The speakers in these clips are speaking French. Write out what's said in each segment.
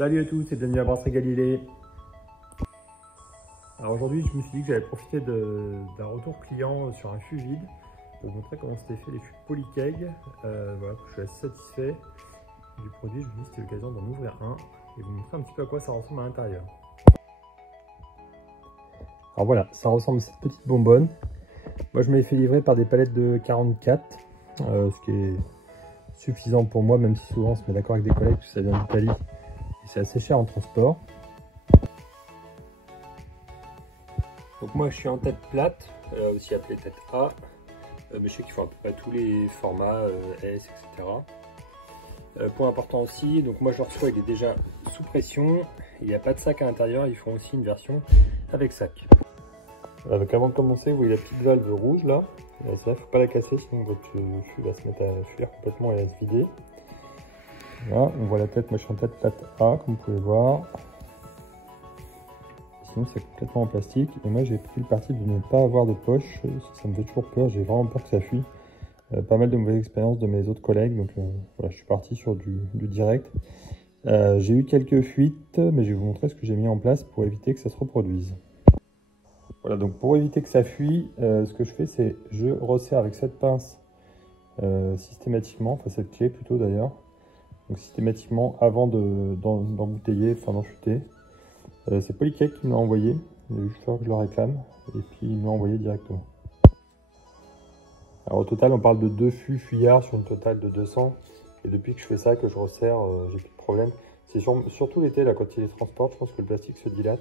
Salut à tous, c'est Daniel à Brasserie Galilée. Alors aujourd'hui, je me suis dit que j'allais profiter d'un retour client sur un fût vide pour vous montrer comment c'était fait les fûts Polycake. Voilà, je suis assez satisfait du produit. Je me dis que c'était l'occasion d'en ouvrir un et vous montrer un petit peu à quoi ça ressemble à l'intérieur. Alors voilà, ça ressemble à cette petite bonbonne. Moi, je me l'ai fait livrer par des palettes de 44, ce qui est suffisant pour moi, même si souvent on se met d'accord avec des collègues que ça vient d'Italie et c'est assez cher en transport. Donc moi je suis en tête plate, aussi appelée tête A, mais je sais qu'il faut à peu près tous les formats, S, etc. Point important aussi, donc moi je le reçois, il est déjà sous pression, il n'y a pas de sac à l'intérieur, ils font aussi une version avec sac. Voilà, donc avant de commencer, vous voyez la petite valve rouge là, il ne faut pas la casser sinon votre fût va se mettre à fuir complètement et à se vider. Voilà, on voit la tête, moi je suis en tête plate A comme vous pouvez voir. Sinon c'est complètement en plastique et moi j'ai pris le parti de ne pas avoir de poche, ça me fait toujours peur, j'ai vraiment peur que ça fuit. Pas mal de mauvaises expériences de mes autres collègues, donc voilà, je suis parti sur du direct. J'ai eu quelques fuites, mais je vais vous montrer ce que j'ai mis en place pour éviter que ça se reproduise. Voilà, donc pour éviter que ça fuit, ce que je fais c'est je resserre avec cette pince systématiquement, enfin cette clé plutôt d'ailleurs, donc systématiquement avant d'embouteiller, enfin d'enchuter. C'est Polycake qui me l'a envoyé, il a juste falloir que je le réclame, et puis il me l'a envoyé directement. Alors au total on parle de 2 fûts fuyards sur une totale de 200, et depuis que je fais ça, que je resserre, j'ai plus de problème. C'est surtout l'été, là, quand il les transporte, je pense que le plastique se dilate,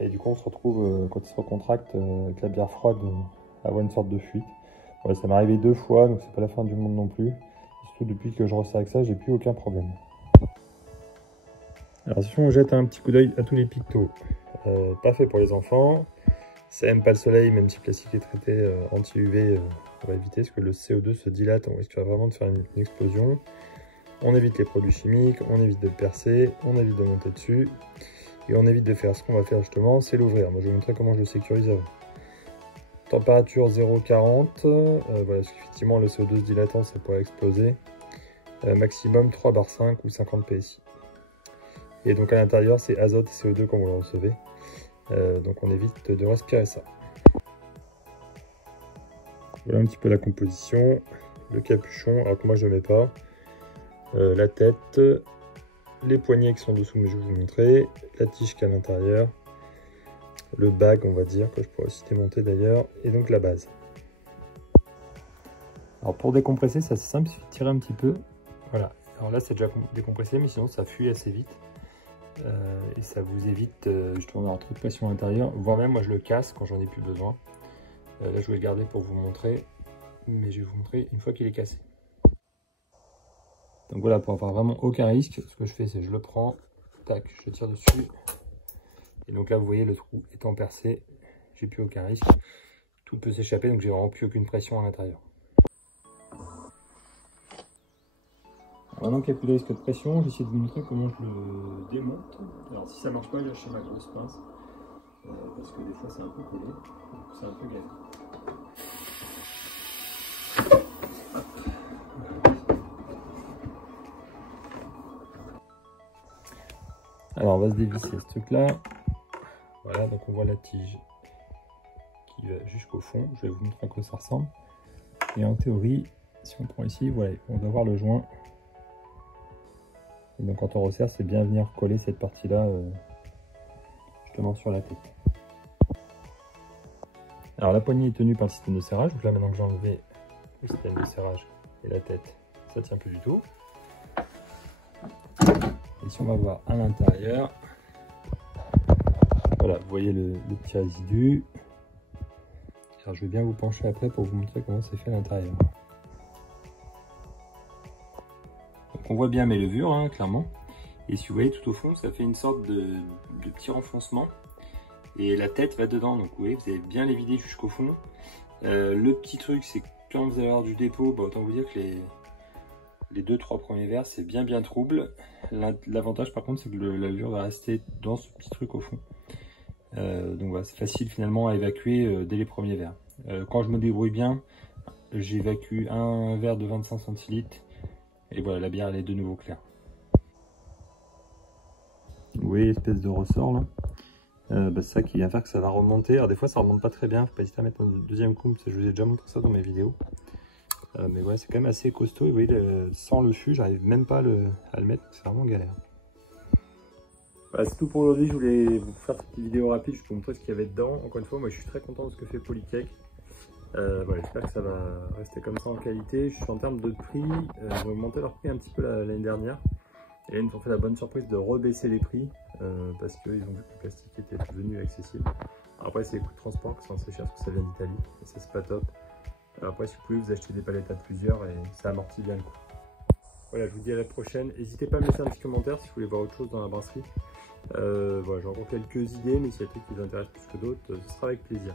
et du coup on se retrouve, quand il se recontracte, avec la bière froide, à avoir une sorte de fuite. Ouais, ça m'est arrivé 2 fois, donc c'est pas la fin du monde non plus. Surtout depuis que je resserre avec ça, j'ai plus aucun problème. Alors si on jette un petit coup d'œil à tous les pictos, pas fait pour les enfants, ça aime pas le soleil, même si le plastique est traité anti-UV, on va éviter parce que le CO2 se dilate, on risque vraiment de faire une explosion. On évite les produits chimiques, on évite de le percer, on évite de monter dessus, et on évite de faire ce qu'on va faire justement, c'est l'ouvrir. Moi je vais vous montrer comment je le sécurise avant. Température 0,40, voilà, parce qu'effectivement le CO2 se dilatant, ça pourrait exploser. Maximum 3 bar 5 ou 50 PSI. Et donc à l'intérieur c'est azote et CO2 quand vous le recevez, donc on évite de respirer ça. Voilà un petit peu la composition, le capuchon, alors que moi je ne mets pas, la tête, les poignets qui sont dessous mais je vais vous montrer, la tige qui est à l'intérieur, le bag on va dire, que je pourrais aussi démonter d'ailleurs, et donc la base. Alors pour décompresser c'est assez simple, il suffit de tirer un petit peu, voilà, alors là c'est déjà décompressé mais sinon ça fuit assez vite. Et ça vous évite justement d'avoir trop de pression à l'intérieur, voire même moi je le casse quand j'en ai plus besoin. Là je vais le garder pour vous montrer, mais je vais vous montrer une fois qu'il est cassé. Donc voilà, pour avoir vraiment aucun risque, ce que je fais c'est je le prends, tac, je tire dessus, et donc là vous voyez le trou étant percé, j'ai plus aucun risque, tout peut s'échapper, donc j'ai vraiment plus aucune pression à l'intérieur. Maintenant qu'il n'y a plus de risque de pression, j'essaie de vous montrer comment je le démonte. Alors si ça marche pas, j'ai acheté ma grosse pince, parce que des fois c'est un peu collé, donc c'est un peu galère. Alors on va se dévisser ce truc là, voilà, donc on voit la tige qui va jusqu'au fond, je vais vous montrer à quoi ça ressemble. Et en théorie, si on prend ici, voilà, on doit voir le joint. Et donc quand on resserre, c'est bien venir coller cette partie-là justement sur la tête. Alors la poignée est tenue par le système de serrage, donc là maintenant que j'ai enlevé le système de serrage et la tête, ça tient plus du tout. Et si on va voir à l'intérieur, voilà, vous voyez le petit résidu. Alors je vais bien vous pencher après pour vous montrer comment c'est fait à l'intérieur. On voit bien mes levures, hein, clairement. Et si vous voyez tout au fond, ça fait une sorte de petit renfoncement. Et la tête va dedans, donc vous voyez, vous allez bien les vider jusqu'au fond. Le petit truc, c'est que quand vous allez avoir du dépôt, bah, autant vous dire que les 2-3 premiers verres, c'est bien trouble. L'avantage par contre, c'est que la levure va rester dans ce petit truc au fond. Donc voilà, c'est facile finalement à évacuer dès les premiers verres. Quand je me débrouille bien, j'évacue un verre de 25 centilitres. Et voilà, la bière elle est de nouveau claire. Vous voyez l'espèce de ressort là, c'est ça qui vient faire que ça va remonter. Alors des fois ça remonte pas très bien, faut pas hésiter à mettre un deuxième coup, parce que je vous ai déjà montré ça dans mes vidéos. Mais ouais, c'est quand même assez costaud. Et vous voyez, sans le fût, j'arrive même pas à le mettre, c'est vraiment galère. Voilà, c'est tout pour aujourd'hui. Je voulais vous faire cette petite vidéo rapide, je vous montrer ce qu'il y avait dedans. Encore une fois, moi je suis très content de ce que fait Polycake. Voilà, j'espère que ça va rester comme ça en qualité. Je suis en termes de prix, ils ont augmenté leur prix un petit peu l'année dernière. Et là, ils nous ont fait la bonne surprise de rebaisser les prix parce qu'ils ont vu que le plastique était devenu accessible. Alors après, c'est les coûts de transport qui sont assez chers parce que ça vient d'Italie. Et ça, c'est pas top. Alors après, si vous pouvez, vous achetez des palettes à plusieurs et ça amortit bien le coup. Voilà, je vous dis à la prochaine. N'hésitez pas à me laisser un petit commentaire si vous voulez voir autre chose dans la brasserie. Voilà, j'ai encore quelques idées, mais s'il y a des trucs qui vous intéressent plus que d'autres, ce sera avec plaisir.